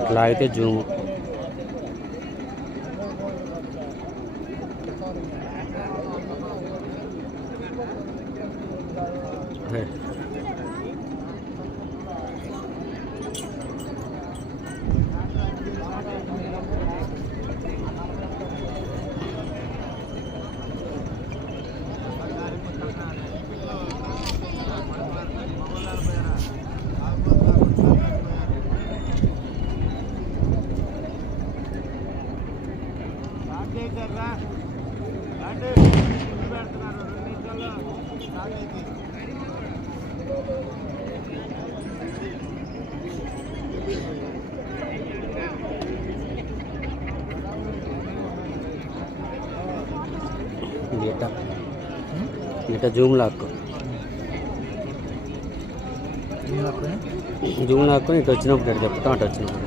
ఇట్లా అయితే జూమ్. గీట జూమ్ లాక్ జూమ్ లాక్కొని ఇటు వచ్చినప్పుడు చెప్తాం అటు వచ్చినప్పుడు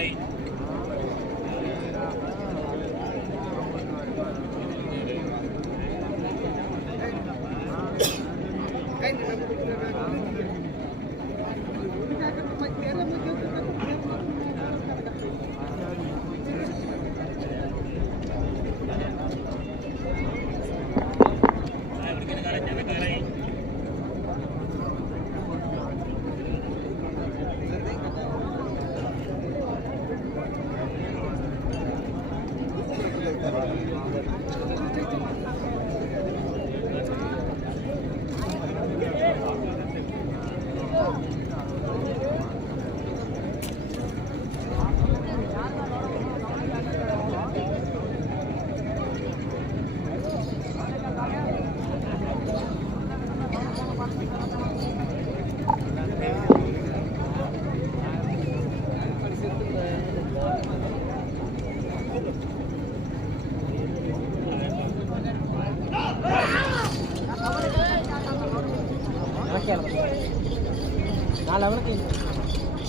లేదా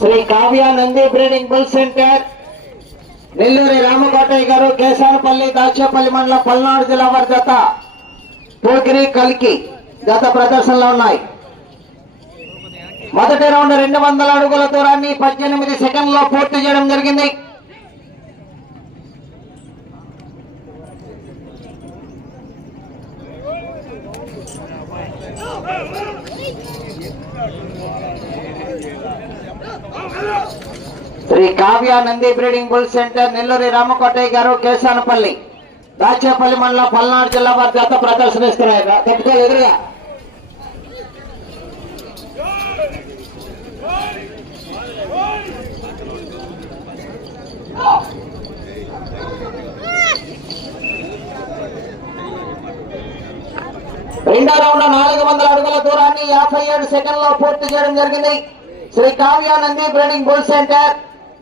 Shri Kavya Nandi breeding bull centre. Nelluri Ramakotaiah garu Kesarapalli Dachepalli మండలం పల్నాడు జిల్లా వారి జత. పోకిరి కల్కి జత ప్రదర్శనలో ఉన్నాయి. మొదటి రౌండ్ రెండు వందల అడుగుల దూరాన్ని పద్దెనిమిది సెకండ్లో పూర్తి చేయడం జరిగింది. Shri Kavya Nandi breeding bull centre Nelluri Ramakotaiah garu Kesanapalli Dachepalli మండలం పల్నాడు జిల్లా వారి గత ప్రదర్శనిస్తున్నారు ఎదురుగా. రెండో రౌండ్ నాలుగు వందల అడుగుల దూరాన్ని యాభై ఏడు సెకండ్లో పూర్తి చేయడం జరిగింది. Shri Kavyanandi breeding bull centre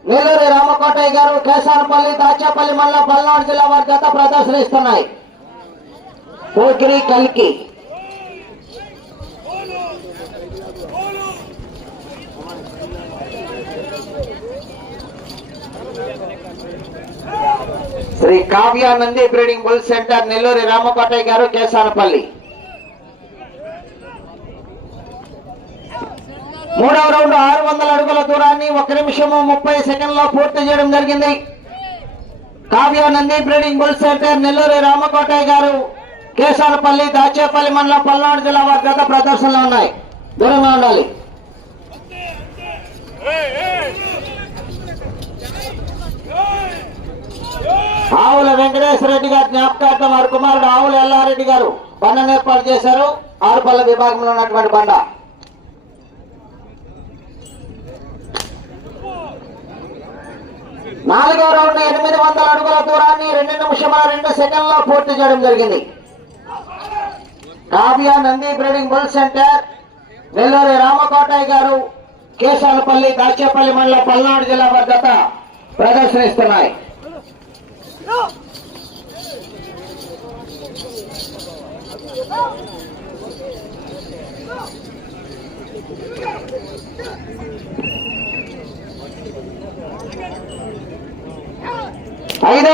Nellore Ramakotaiah garu Kesarapalli Dachepalli మల్ల పల్నాడు జిల్లా వారి గత ప్రదర్శనిస్తున్నాయి. పోకిరి కల్కి. Shri Kavyanandi breeding bull centre Nelluri Ramakotaiah garu Kesanapalli మూడవ రౌండ్ ఆరు వందల అడుగుల దూరాన్ని ఒక నిమిషము ముప్పై సెకండ్లో పూర్తి చేయడం జరిగింది. Kavyanandi breeding bull centre Nellore Ramakotaiah garu Kesanapalli Dachepalli మండలం పల్నాడు జిల్లా వారి గత ప్రదర్శనలో ఉన్నాయి. దూరంగా ఉండాలి. ఆవుల వెంకటేశ్వర రెడ్డి గారి జ్ఞాపకార్థం వారి కుమారుడు ఆవుల ఎల్లారెడ్డి గారు బండను ఏర్పాటు చేశారు. ఆరుపల్ల విభాగంలో ఉన్నటువంటి బండ. నాలుగో రౌండ్ ఎనిమిది వందల అడుగుల దూరాన్ని రెండు నిమిషముల రెండు సెకండ్లో పూర్తి చేయడం జరిగింది Kavya Nandi breeding bull centre Nelluri Ramakotaiah garu కేశాలపల్లి Dachepalli మండలం పల్నాడు జిల్లా భద్రత ప్రదర్శనిస్తున్నాయి Oh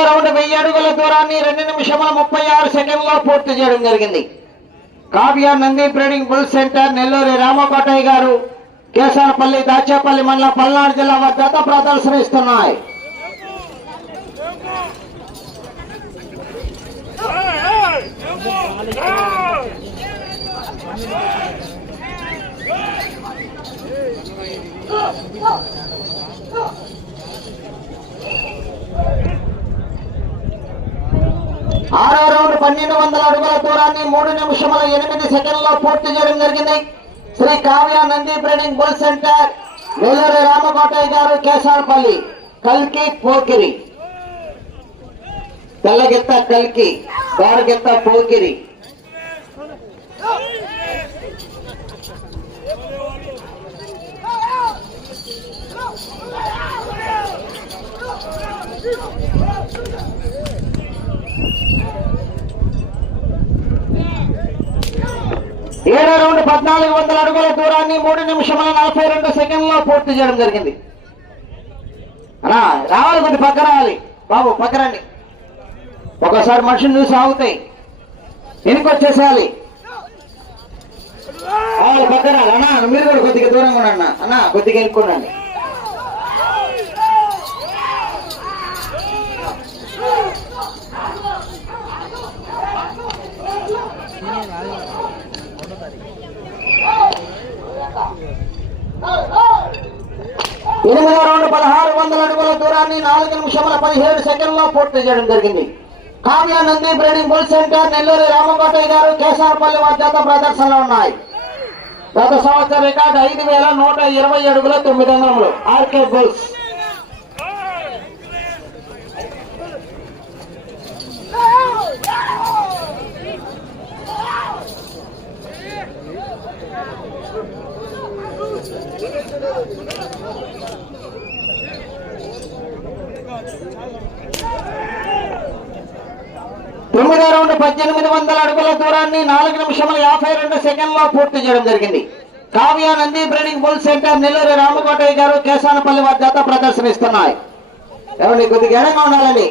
రౌండ్ వెయ్యి అడుగుల దూరాన్ని రెండు నిమిషముల ముప్పై ఆరు సెకండ్లో పూర్తి చేయడం జరిగింది Kavya Nandi breeding bull centre Nelluri Ramakotaiah garu Kesarapalli Dachepalli మండలం పల్నాడు జిల్లా వారి గత ప్రదర్శనిస్తున్నాయి Go! రౌండ్ పన్నెండు వందల అడుగుల దూరాన్ని మూడు నిమిషముల ఎనిమిది సెకండ్లో పూర్తి చేయడం జరిగింది. Shri Kavya Nandi breeding bull centre Nelluri Ramakotaiah garu Kesarapalli కల్కి పోకిరి. తెల్లగిత్త కల్కి గోరగిత్త పోకిరి. ఏడో రౌండ్ పద్నాలుగు వందల అడుగుల దూరాన్ని మూడు నిమిషముల నలభై రెండు సెకండ్లో పూర్తి చేయడం జరిగింది. అలా రావాలి కొద్ది పక్క రావాలి. బాబు పక్కరండి ఒకసారి మనుషులు చూసి ఆగుతాయి. వెనుకొచ్చేసేయాలి వచ్చేసేయాలి. వాళ్ళు అన్నా మీరు కూడా కొద్దిగా దూరంగా ఉండండి అన్నా. అన్న కొద్దిగా వెళ్ళుకోండి ఎనిమిదో రౌండ్ పదహారు వందల అడుగుల దూరాన్ని నాలుగు నిమిషముల పదిహేడు సెకండ్లో పూర్తి చేయడం జరిగింది. Kavya Nandi breeding bull centre Nellore Ramakotaiah garu Kesarapalli వారి జత ప్రదర్శనలో ఉన్నాయి. గత సంవత్సరం రికార్డు ఐదు వేల నూట ఇరవై అడుగుల తొమ్మిది వందలు ఆర్కే బుల్స్. తొమ్మిదో రౌండ్ పద్దెనిమిది వందల అడుగుల దూరాన్ని నాలుగు నిమిషముల యాభై రెండు సెకండ్లో పూర్తి చేయడం జరిగింది. Kavya Nandi breeding bull centre Nellore Ramakotaiah garu Keshanapalli వద్ద ప్రదర్శనిస్తున్నాయి. ఏమండి కొద్దిగా ఎడంగా ఉండాలండి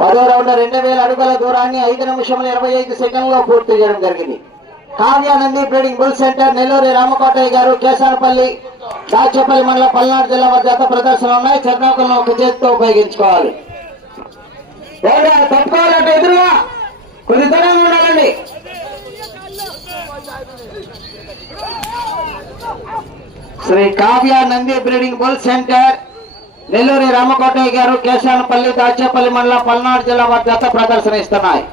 పదో రౌండ్ రెండు వేల అడుగుల దూరాన్ని ఐదు నిమిషముల ఇరవై ఐదు సెకండ్లో పూర్తి చేయడం జరిగింది. Kavyanandi breeding bull centre Nelluri Ramakotaiah garu Kesarapalli Dachepalli మండలం పల్నాడు జిల్లా వద్ద జత ప్రదర్శన ఉన్నాయి. చర్నాకులను ఒక చేతితో ఉపయోగించుకోవాలి తప్పుకోవాలంటే ఎదురుగా కొద్ది దూరంగా ఉండాలండి. Shri Kavyanandi breeding bull centre Nelluri Ramakotaiah garu Kesanapalli Dachepalli మండలం పల్నాడు జిల్లా వద్ద ప్రదర్శన ఇస్తున్నాయి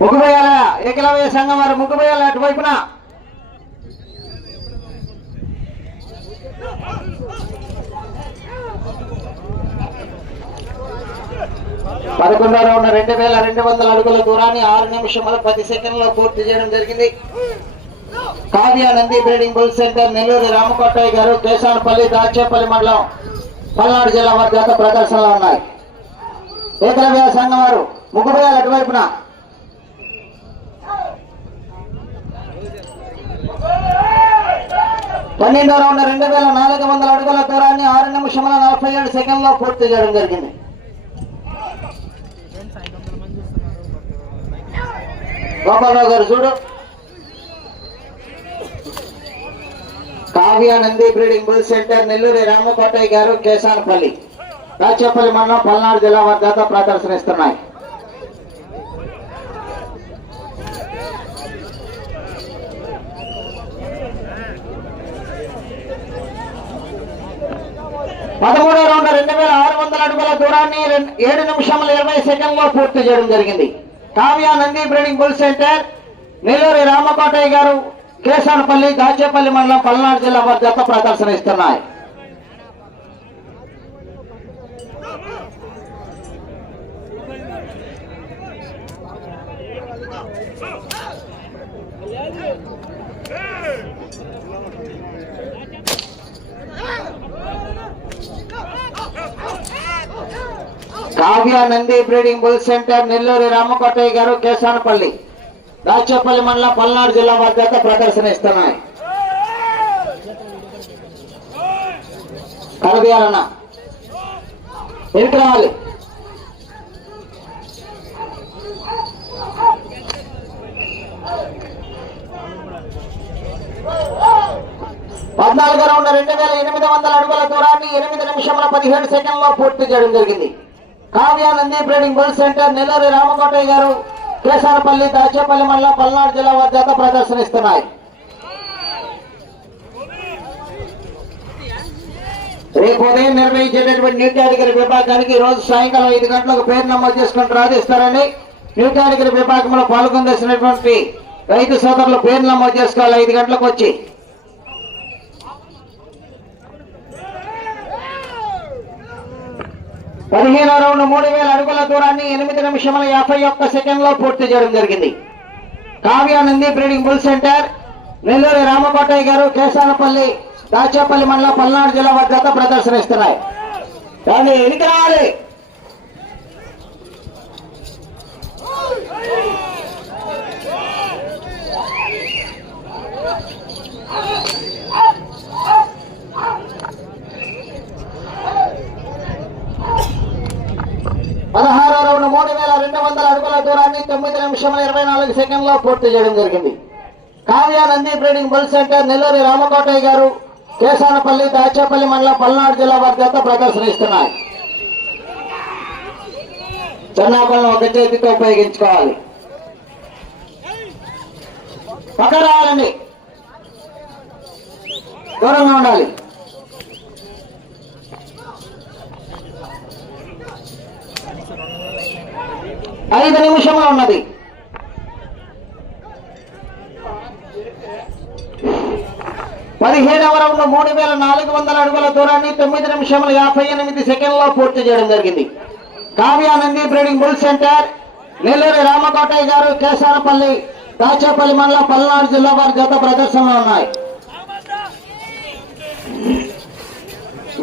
ముగ్గుపోయాల ఏకలవ్య సంఘం వారు ముగ్గుపోయాల అటువైపున. పదకొండో రౌండ్ రెండు వేల రెండు వందల అడుగుల దూరాన్ని ఆరు నిమిషముల పది సెకండ్లో పూర్తి చేయడం జరిగింది. Kavya Nandi breeding bull centre Nellore Ramakotaiah garu Keshanapalli Dachepalli మండలం పల్నాడు జిల్లా వారి గత ప్రదర్శనలో ఉన్నాయి. ఏకలవ్య సంఘం వారు ముగ్గుపోయాలు అటువైపున. పన్నెండో రౌండ్ రెండు వేల నాలుగు వందల అడుగుల దూరాన్ని ఆరు నిమిషముల నలభై ఏడు సెకండ్లో పూర్తి చేయడం జరిగింది. గోపాలరావు గారు చూడు. Kavya Nandi breeding bull centre Nelluri Ramakotaiah garu Kesanapalli. Rachepalli మండలం పల్నాడు జిల్లా వద్ద ప్రదర్శనిస్తున్నాయి. పదమూడో రౌండ్ రెండు వేల ఆరు వందల అడుగుల దూరాన్ని ఏడు నిమిషముల ఇరవై సెకండ్లో పూర్తి చేయడం జరిగింది. Kavya Nandi breeding bull centre Nelluri Ramakotaiah garu Kesanapalli Dachepalli మండలం పల్నాడు జిల్లా వారి జత ప్రదర్శన ఇస్తున్నాయి. Kavya Nandi breeding bull centre Nelluri Ramakotaiah garu Kesanapalli Dachepalli మండలం పల్నాడు జిల్లా మధ్యత ప్రదర్శన ఇస్తున్నాయి కలదీయాలన్న ఎందుకు రావాలి పద్నాలుగు రౌండ్ రెండు వేల ఎనిమిది వందల అడుగుల దూరాన్ని ఎనిమిది నిమిషముల పదిహేడు సెకండ్లో పూర్తి చేయడం జరిగింది. Kavyanandi breeding bull centre Nelluri Ramakotaiah garu Kesarapalli Dachepalli మండలం పల్నాడు జిల్లా వద్ద ప్రదర్శనిస్తున్నాయి. రేపు ఉదయం నిర్వహించేటటువంటి న్యూ కేటగిరీ విభాగానికి రోజు సాయంకాలం ఐదు గంటలకు పేరు నమోదు చేసుకుని రాధిస్తారని న్యూ కేటగిరీ విభాగంలో పాల్గొందేసినటువంటి రైతు సోదరులు పేరు నమోదు చేసుకోవాలి. ఐదు గంటలకు వచ్చి పదిహేనో రౌండ్ మూడు వేల అడుగుల దూరాన్ని ఎనిమిది నిమిషముల యాభై ఒక్క సెకండ్లో పూర్తి చేయడం జరిగింది. Kavya Nandi breeding bull centre. Nellore Ramakotaiah garu Kesanapalli Dachepalli మండలం పల్నాడు జిల్లా వద్ద ప్రదర్శన ప్రదర్శనిస్తున్నాయి కానీ ఎన్నిక రావాలి పదహారో రౌండ్ మూడు వేల రెండు వందల అడుగుల దూరాన్ని తొమ్మిది నిమిషముల సెకండ్లో పూర్తి చేయడం జరిగింది. Kavya Nandi breeding bull centre Nelluri Ramakotaiah garu Kesanapalli Dachepalli మండలం పల్నాడు జిల్లా వారి జత ప్రదర్శనిస్తున్నాయి. చెన్నాపల్లి ఒక చేతితో ఉపయోగించుకోవాలి. పక్క రావాలండి. దూరంగా ఉండాలి. ఐదు నిమిషంలో ఉన్నది. పదిహేడవ రౌండ్ మూడు వేల నాలుగు వందల అడుగుల దూరాన్ని తొమ్మిది నిమిషముల యాభై ఎనిమిది సెకండ్లో పూర్తి చేయడం జరిగింది. Kavyanandi breeding bull centre Nelluri Ramakotaiah garu Kesarapalli Dachepalli మండలం పల్నాడు జిల్లా వారి జత ప్రదర్శనలో ఉన్నాయి.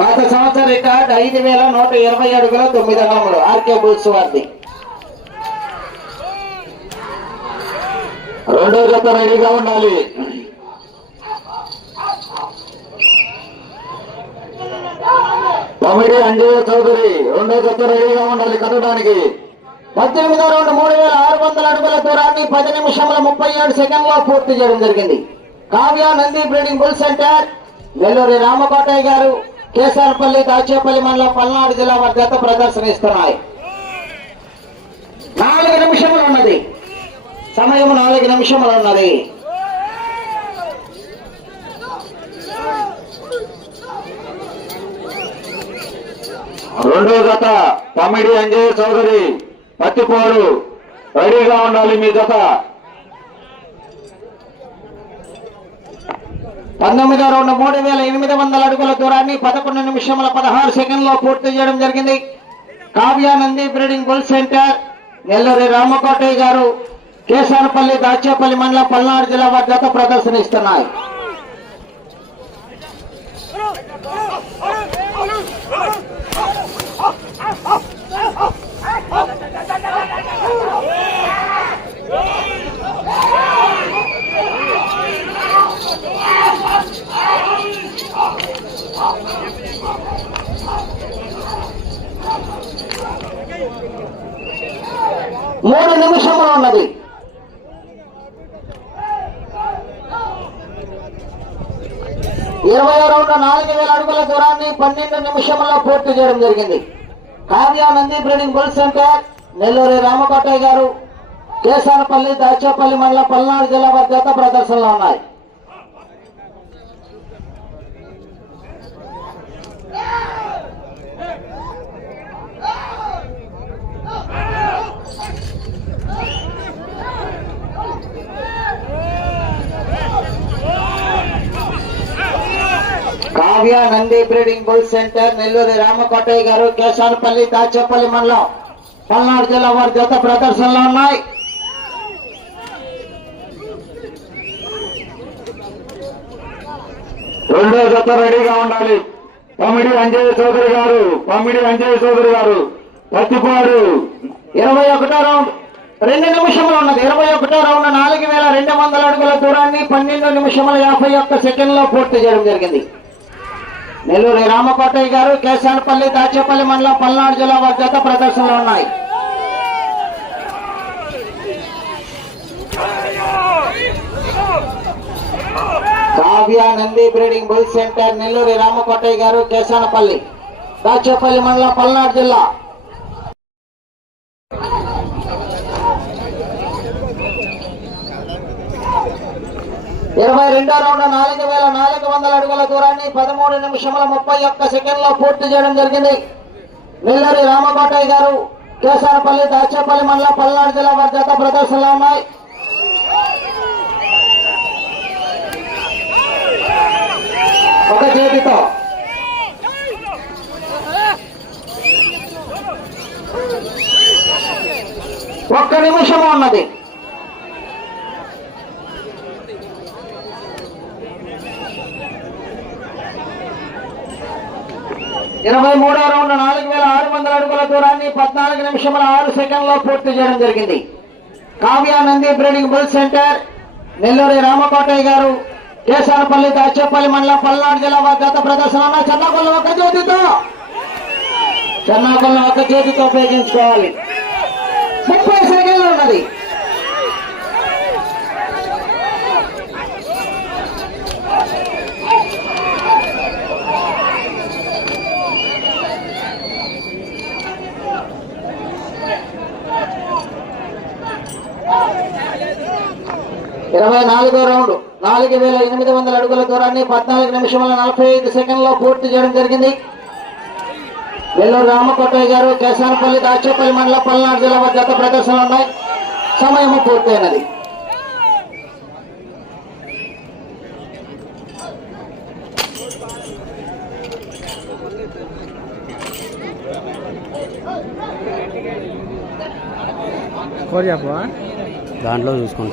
గత సంవత్సరం రికార్డ్ ఐదు వేల నూట ఇరవై అడుగుల తొమ్మిది అంగములు ఆర్కే బుల్స్ వారిది. రెండో జత రెడీగా ఉండాలి. తమిడి అంజయ్య చౌదరి రెండో జత రెడీగా ఉండాలి కట్టడానికి. పద్దెనిమిదో రెండు మూడు వేల ఆరు వందల అడుగుల దూరాన్ని పది నిమిషముల ముప్పై ఏడు సెకండ్లో పూర్తి చేయడం జరిగింది. Kavya Nandi breeding bull centre. Nelluri Ramakotaiah garu Kesarapalli Dachepalli మండలం పల్నాడు జిల్లా వారి ప్రదర్శన ప్రదర్శనిస్తున్నాయి. నాలుగు నిమిషములు ఉన్నది. సమయం నాలుగు నిమిషములు ఉన్నది. రెండో జత తమ్మిడి అంజయ్య చౌదరి పత్తిపోడు రెడీగా ఉండాలి మీ జత పంతొమ్మిదో రౌండ్ మూడు వేల ఎనిమిది వందల అడుగుల దూరాన్ని పదకొండు నిమిషముల పదహారు సెకండ్లో పూర్తి చేయడం జరిగింది Kavyanandi breeding bull centre Nelluri Ramakotaiah garu Kesanapalli Dachepalli మండలం పల్నాడు జిల్లా వారి జత ప్రదర్శనిస్తున్నాయి మూడు నిమిషములు ఉన్నది. ఇరవై రౌండ్ నాలుగు వేల అడుగుల దూరాన్ని పన్నెండు నిమిషంలో పూర్తి చేయడం జరిగింది. Kavyanandi breeding bull centre Nelluri Ramakotaiah garu Kesarapalli Dachepalli మండలం పల్నాడు జిల్లా వారి ప్రదర్శనలో ఉన్నాయి. Kavya Nandi breeding bull centre Nelluri Ramakotaiah garu Kesanapalli Dachepalli మండలం పల్నాడు జిల్లా వారి జత ప్రదర్శనలో ఉన్నాయి. రెండో జత రెడీగా ఉండాలి. పమిడి అంజయ్య చౌదరి గారు పమిడి అంజయ్య చౌదరి గారు పత్తిపాడు. ఇరవై ఒకటో రౌండ్ రెండు నిమిషములు ఉన్నది. ఇరవై ఒకటో రౌండ్ నాలుగు వేల రెండు వందల అడుగుల దూరాన్ని పన్నెండు నిమిషముల యాభై ఒక్క సెకండ్లో పూర్తి చేయడం జరిగింది. నెల్లూరి రామకోటయ్య గారు కేశానపల్లి దాచేపల్లి మండలం పల్నాడు జిల్లా వారి జత ప్రదర్శనలో ఉన్నాయి. Kavya Nandi breeding bull centre Nelluri Ramakotaiah garu Kesanapalli Dachepalli మండలం పల్నాడు జిల్లా. ఇరవై రెండో రౌండ్ నాలుగు వేల నాలుగు వందల అడుగుల దూరాన్ని పదమూడు నిమిషముల ముప్పై ఒక్క సెకండ్లో పూర్తి చేయడం జరిగింది. నెల్లూరి రామకోటయ్య గారు కేసారపల్లి దాచేపల్లి మండలం పల్నాడు జిల్లా వారి జత ప్రదర్శనలో ఉన్నాయి. ఒక చేతితో. ఒక్క నిమిషము ఉన్నది. ఇరవై మూడో రౌండ్ నాలుగు వేల ఆరు వందల అడుగుల దూరాన్ని పద్నాలుగు నిమిషముల ఆరు సెకండ్లో పూర్తి చేయడం జరిగింది. Kavyanandi breeding bull centre. Nelluri Ramakotaiah garu Kesanapalli Dachepalli మండలం పల్నాడు జిల్లా గత ప్రదర్శన చెన్నకొల్ల ఒక చేతితో చెన్నాకొల్లు ఒక చేతితో ఉపయోగించుకోవాలి. ముప్పై సెకండ్లు ఉన్నది. ఇరవై నాలుగో రౌండ్. నాలుగు వేల ఎనిమిది వందల అడుగుల దూరాన్ని పద్నాలుగు నిమిషముల నలభై ఐదు సెకండ్లో పూర్తి చేయడం జరిగింది. వెల్లూరు రామకోటయ్య గారు కేశానపల్లి దాచేపల్లి మండలం పల్నాడు జిల్లా జత ప్రదర్శనలు ఉన్నాయి. సమయం పూర్తయినది. దాంట్లో చూసుకుంటా.